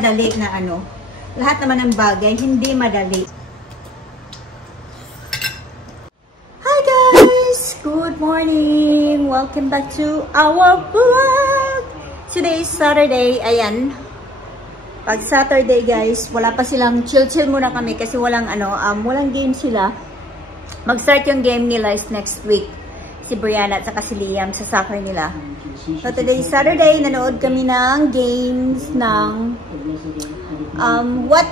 madali na ano. Lahat naman ng bagay, hindi madali. Hi guys! Good morning! Welcome back to our vlog! Today is Saturday. Ayan. Pag Saturday guys, wala pa silang chill muna kami kasi walang ano, walang game sila. Mag-start yung game nila is next week. Si Brianna at saka si Liam sa soccer nila. So today is Saturday, nanood kami ng games ng what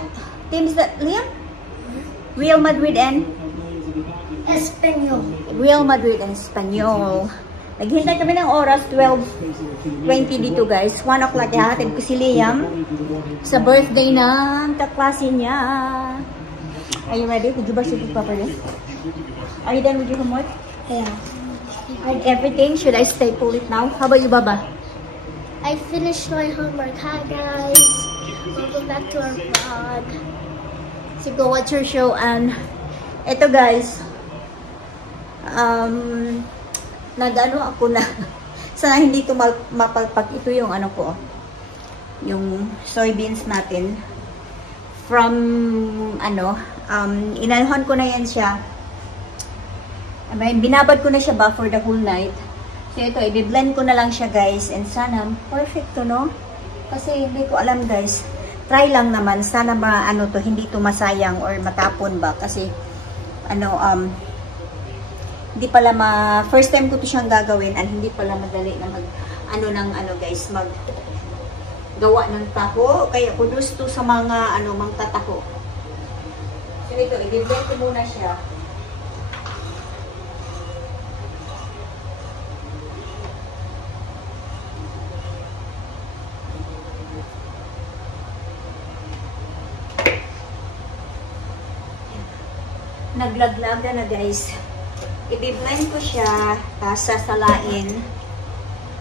team is that, Liam? Real Madrid and Espanyol. Real Madrid and Espanyol. Naghintay kami ng oras, 12:20 dito guys. 1 o'clock yahatid ko si Liam sa birthday ng kaklase niya. Are you ready? Did you brush your teeth properly? Are you done with your homework? Yeah. And everything, should I staple it now? How about you, Baba? I finished my homework. Hi guys. Welcome back to our vlog. So go watch your show. And ito guys, nag-ano ako na sana hindi ito mapalpag. Ito yung ano ko, yung soybeans natin from ano, inanuhan ko na yan siya. Binabad ko na siya ba for the whole night. So ito, i-blend ko na lang siya guys. And sana, perfect to, no? Kasi hindi ko alam guys. Try lang naman. Sana ano to, hindi to masayang or matapon ba. Kasi, ano, hindi pala first time ko to siyang gagawin. And hindi pala madali na guys, gawa ng taho. Kaya kudos to sa mga, mga taho. So ito, i-blend ko muna siya. Naglaglaga na guys. I-blend ko siya, tapos sasalain,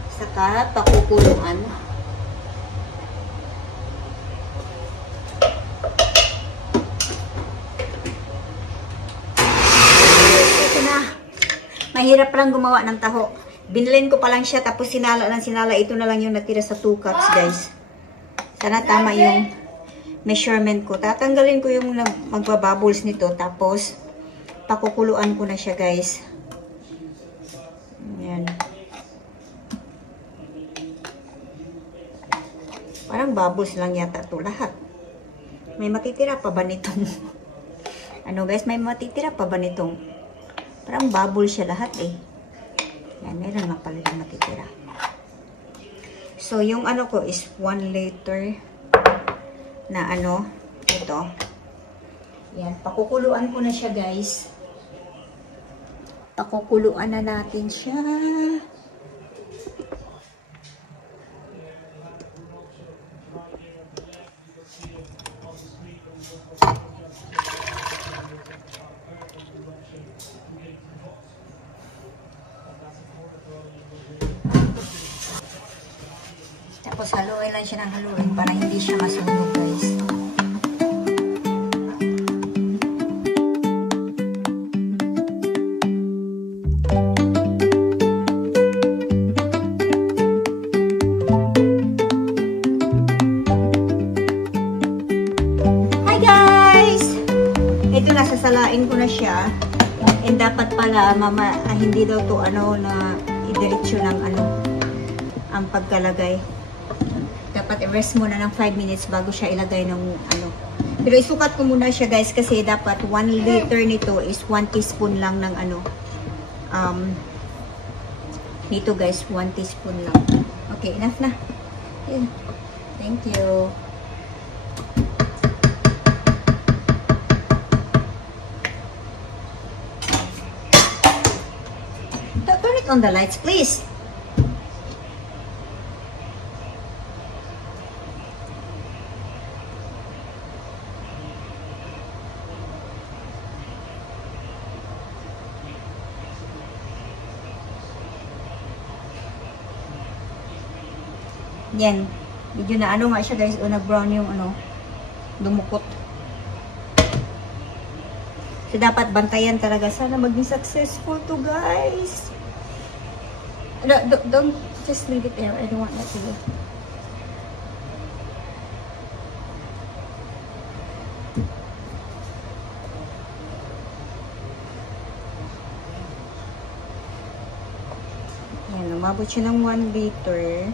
saka pakukuluan. Ito na. Mahirap lang gumawa ng taho. Binlend ko pa lang siya, tapos sinala. Ito na lang yung natira sa 2 cups guys. Sana tama yung measurement ko. Tatanggalin ko yung magbabubbles nito, tapos pakukuluan ko na siya guys. Ayan. Parang bubbles lang yata ito lahat. May matitira pa ba nitong ano guys, may matitira pa ba nitong parang bubble siya lahat eh. Yan, meron lang pala yung matitira. So yung ano ko is 1 liter na ano, ito. Yan, pakukuluan ko na siya guys. Pakukuluan na natin siya. Tapos haluin lang siya ng haluin para hindi siya masunog guys. Sasalain ko na siya. And dapat pala hindi daw to na idiretso ng ang pagkalagay. Dapat i-rest muna ng 5 minutes bago siya ilagay ng Pero isukat ko muna siya guys kasi dapat 1 liter nito is 1 teaspoon lang ng nito guys, 1 teaspoon lang. Okay, enough na. Yeah. Thank you. On the lights, please. Yan. Medyo na nga siya guys, o nag-brown yung dumukot. So dapat bantayan talaga. Sana maging successful to guys. Don't just leave it there. I don't want that to go. Yan, umabot siya ng 1 liter.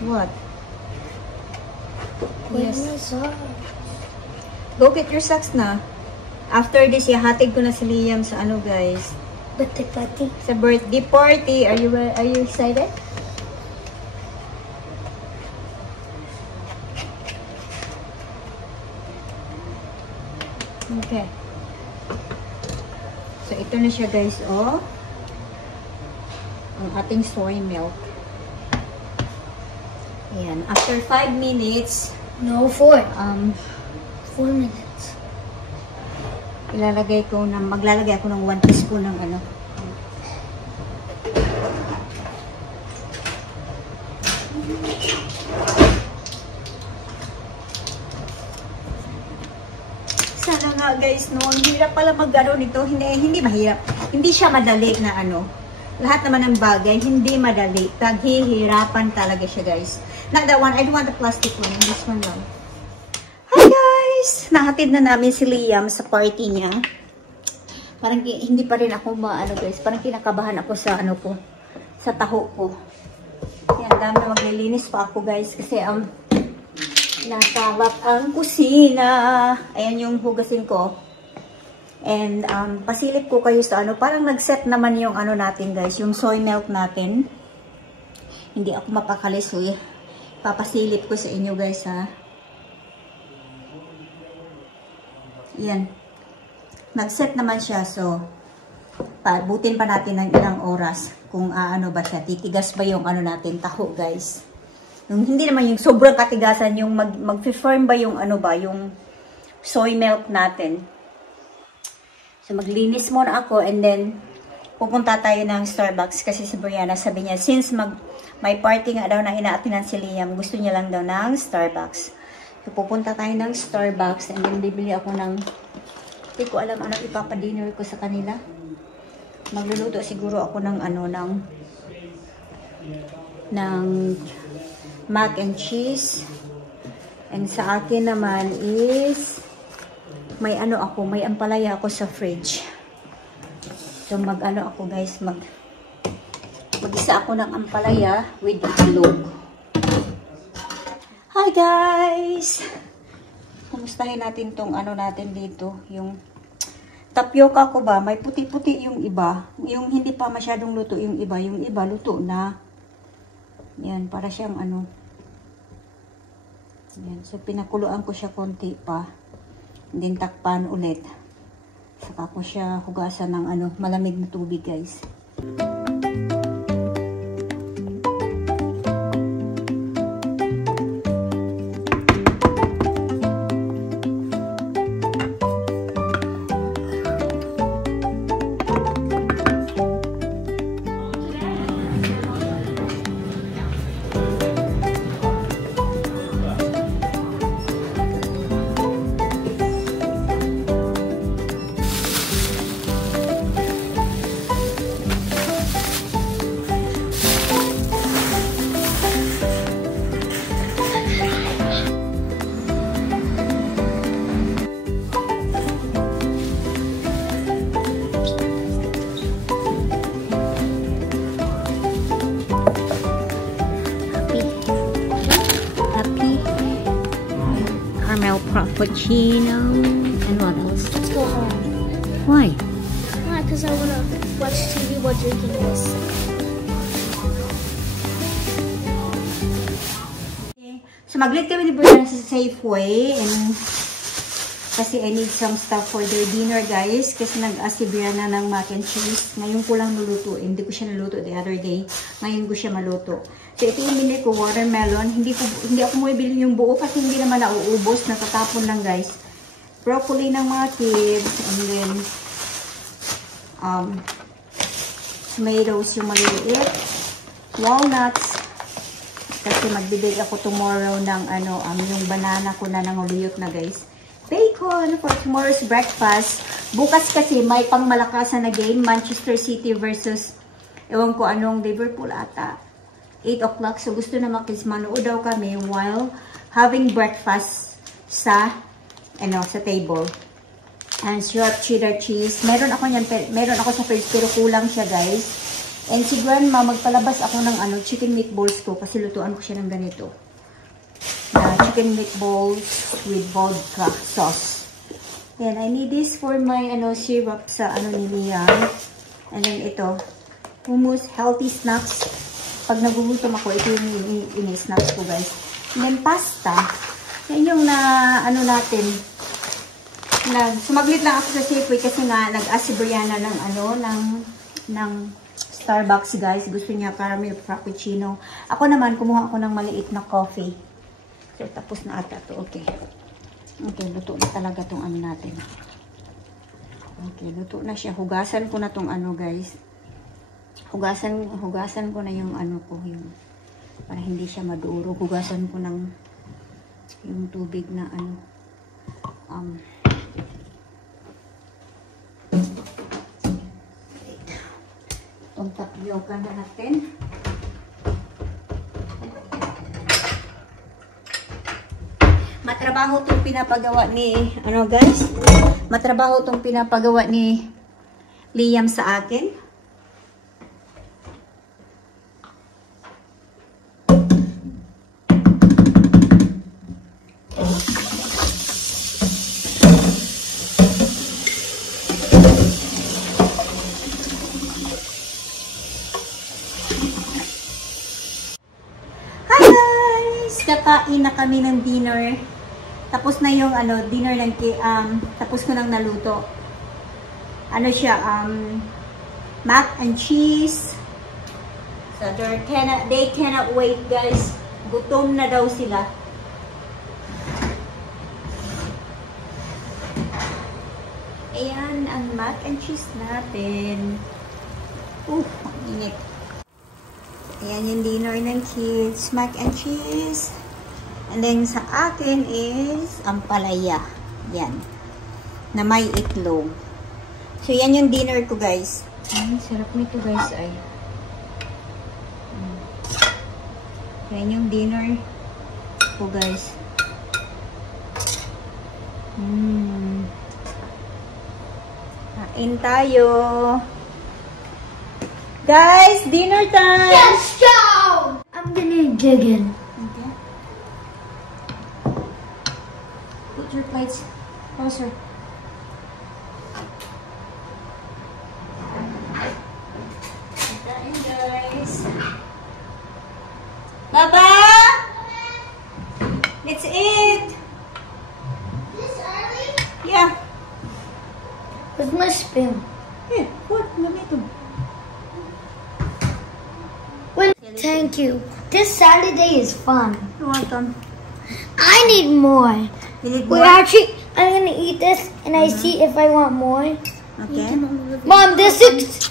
What? Yes. Go get your socks na. After this, ihahatid ko na si Liam sa ano, guys. Birthday party. Sa birthday party. Are you excited? Okay. So, ito na siya, guys, oh. Ang ating soy milk. Ayan. After 5 minutes, No, 4. 4 minutes. maglalagay ako ng 1 teaspoon ng ano. Sana nga guys, no, ang hirap pala mag-ano nito, hindi mahirap. Hindi siya madali na ano. Lahat naman ng bagay, hindi madali. Paghihirapan talaga siya guys. Not that one, I don't want the plastic one, this one lang. Hi guys! Nahatid na namin si Liam sa party niya. Parang hindi pa rin ako maano guys. Parang kinakabahan ako sa ano ko. Sa taho ko. Yan, dami maglilinis pa ako guys. Kasi nasalap ang kusina. Ayan yung hugasin ko. And pasilip ko kayo sa ano. Parang nag-set naman yung ano natin guys. Yung soy milk natin. Hindi ako mapakalis eh. Papasilip ko sa inyo guys ha. Yan. Nag-set naman siya. So, pabutin pa natin ng ilang oras. Kung ano ba siya. Titigas ba yung ano natin taho guys. Yung hindi naman yung sobrang katigasan. Yung mag-firm ba yung ano ba. Yung soy milk natin. So, maglinis muna ako. And then, pupunta tayo ng Starbucks. Kasi si Brianna sabi niya, since may party nga daw na inaatinan si Liam, gusto niya lang daw ng Starbucks. So, pupunta tayo ng Starbucks and then bibili ako ng, hindi ko alam anong ipapadinner ko sa kanila. Magluluto siguro ako ng ano, ng mac and cheese. And sa akin naman is, may ano ako, may ampalaya ako sa fridge. So, mag-ano ako guys, mag-isa ako ng ampalaya with itlog. Hi guys! Kumustahin natin tong ano natin dito. Yung tapioca ko ba, may puti-puti yung iba. Yung hindi pa masyadong luto yung iba. Yung iba luto na. Yan, para siyang ano. Yan, so pinakuluan ko siya konti pa. And then takpan ulit. Saka ko siya hugasan ng ano, malamig na tubig guys. Frappuccino and what else? Let's go home. Why? Why? Because I want to watch TV while drinking this. Okay. So maglit kami ni Brianna sa Safeway and kasi I need some stuff for their dinner guys kasi nag-ask si Brianna ng mac and cheese. Ngayon ko lang naluto. Hindi ko siya naluto the other day. Ngayon ko siya maluto. So, ito yung binili ko, watermelon. Hindi ako bumibili yung buo kasi hindi naman nauubos. Natatapon lang, guys. Broccoli ng mga kids. And then, tomatoes yung maliliit. Walnuts. Kasi magbibig ako tomorrow ng, yung banana ko na nanguliyot na, guys. Bacon for tomorrow's breakfast. Bukas kasi may pangmalakasan na game. Manchester City versus, ewan ko anong, Liverpool ata. 8 o'clock. So, gusto na manood daw kami while having breakfast sa, sa table. And syrup, cheddar cheese. Meron ako sa fridge, pero kulang siya, guys. And si Grandma, magpalabas ako ng chicken meatballs ko kasi lutuan ko siya ng ganito. Chicken meatballs with vodka sauce. Yan, I need this for my syrup sa ni Liam. And then ito, hummus, healthy snacks. Pag nagugutom ako, ito yung ini-snacks ko, guys. And then pasta. Yan yung natin. Sumaglit lang ako sa Safeway kasi nga nag-ask si Brianna ng Starbucks, guys. Gusto niya caramel frappuccino. Ako naman, kumuha ako ng maliit na coffee. So, tapos na ata to. Okay. Okay, luto na talaga tong natin. Okay, luto na siya. Hugasan ko na tong guys. Hugasan ko na yung yung para hindi siya maduro. Hugasan ko ng yung tubig na itong tapioca na natin. Matrabaho itong pinapagawa ni, guys? Matrabaho itong pinapagawa ni Liam sa akin. Hi guys! Kakain na kami ng dinner. Tapos na yung dinner ng tapos ko nang naluto. Mac and cheese. So they cannot wait, guys. Gutom na daw sila. Ayan ang mac and cheese natin. Ang init. Ayan yung dinner ng kids. Mac and cheese. And then, sa akin is ampalaya. Yan. Na may itlog. So, yan yung dinner ko, guys. Sarap nito, guys, ay. Yan yung dinner ko, guys. Kain tayo. Guys, dinner time! Let's go! I'm gonna dig in. Your plates closer. Kain, guys. Baba! Let's eat! This early? Yeah. Where's my spoon? Here, what? Lamito. Well, thank you. This Saturday is fun. You're welcome. I need more. You need more? I'm gonna eat this and I see if I want more. Okay. Mom, this looks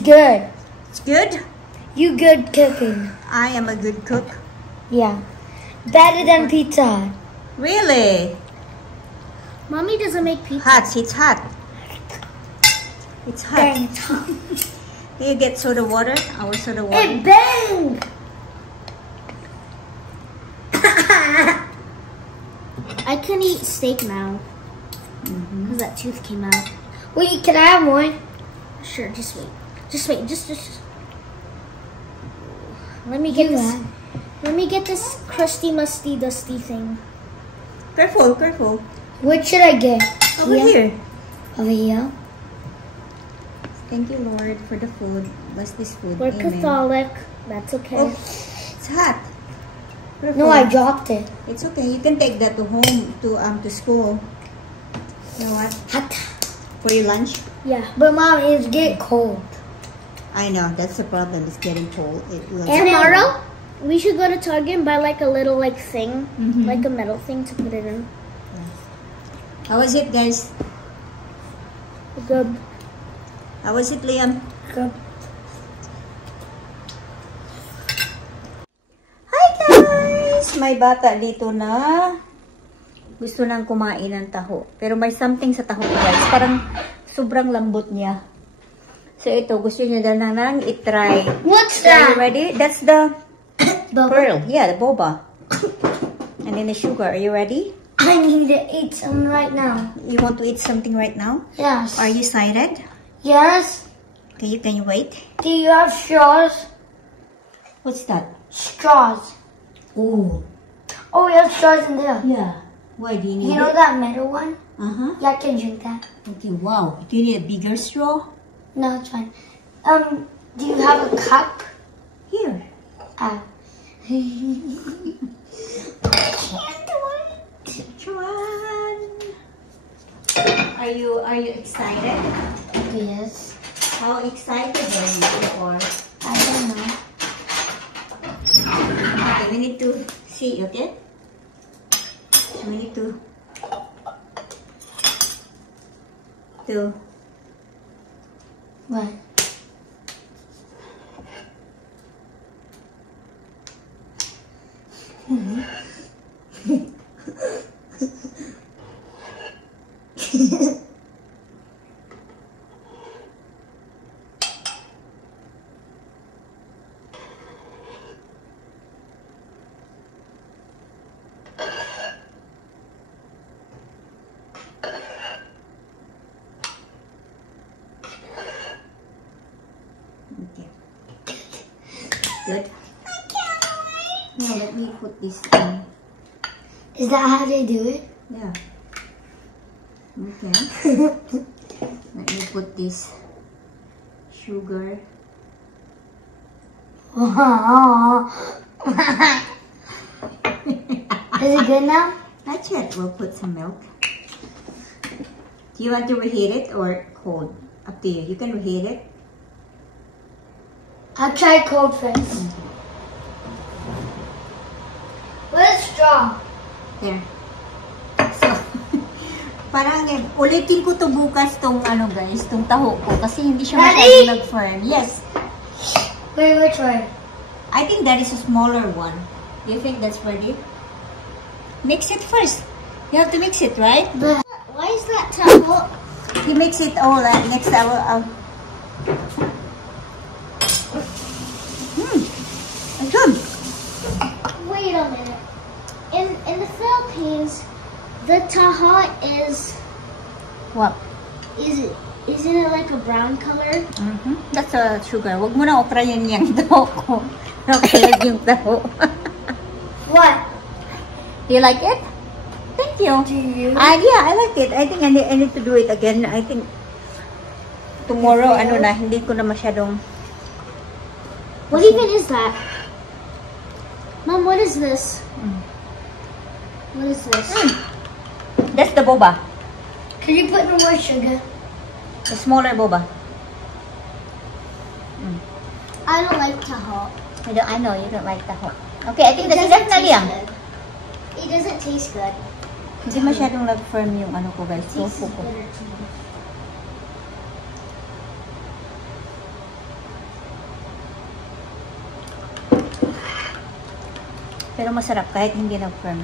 good. It's good? You good cooking. I am a good cook. Yeah. Better than Pizza Hut. Really? Mommy doesn't make pizza. Hot. It's hot. It's hot. Dang. Can you get soda water? Our soda water. It banged! I can eat steak now. Because that tooth came out. Wait, can I have more? Sure, just wait. Just wait. Just. Let me get this. Let me get this crusty, musty, dusty thing. Careful, careful. What should I get? Over here. Over here? Thank you, Lord, for the food. Bless this food. We're Amen. Catholic. That's okay. Oh, it's hot. Careful. No, I dropped it. It's okay. You can take that to home, to school. You know what? Hot. For your lunch? Yeah, but Mom, it's get cold. I know. That's the problem. It's getting cold. And tomorrow, we should go to Target and buy like a little thing, like a metal thing to put it in. Yes. How was it, guys? Good. How was it, Liam? Good. Hi, guys! May bata dito na gusto nang kumain ng taho. Pero may something sa taho, guys. Parang sobrang lambot niya. So ito, gusto niyo nang i-try. What's So, are you that? ready? That's the Boba. pearl. Yeah, the boba. And then the sugar. Are you ready? I need to eat some right now. You want to eat something right now? Yes. Are you excited? Yes. Can you wait? Do you have straws? What's that? Straws. Oh. Oh, we have straws in there. Yeah. Why do you need You know it? that middle one? Uh-huh. Yeah, I can drink that. Okay, wow. Do you need a bigger straw? No, it's fine. Do you have a cup? Here. Ah. Chuan. Are you excited? Yes. How excited are you for? I don't know. Okay, we need to see, okay? So we need to What? Okay. Good. No, let me put this in. Is that how they do it? Yeah. Okay. Let me put this sugar. Is it good now? Not yet. We'll put some milk. Do you want to reheat it or cold? Up to you. You can reheat it. I'll try cold first. Where's straw? There. So, parang ulitin ko to bukas tong ano guys, tong taho ko kasi hindi siya Ready? masyadong nag-firm. Yes. Wait, which one? I think that is a smaller one. You think that's ready? Mix it first. You have to mix it, right? But why is that taho? You mix it all next hour. It's good. Wait a minute. In the Philippines, the taho is What? isn't it like a brown color? That's a sugar. Wag mo na okrayin yung taho ko. Nakalad yung taho. What? You like it? Thank you. Do you? Yeah, I like it. I think I need to do it again. I think tomorrow, hindi ko na masyadong... What even is that? Mom, what is this? What is this? That's the boba. Can you put no more sugar? The smaller boba. I don't like taho. I know you don't like taho. Okay, I think that's enough na liang. good. It doesn't taste good. Hindi masyadong nag-firm yung ano ko guys. It tastes Tofu ko. bitter to me. Pero masarap kahit hindi nag-firm.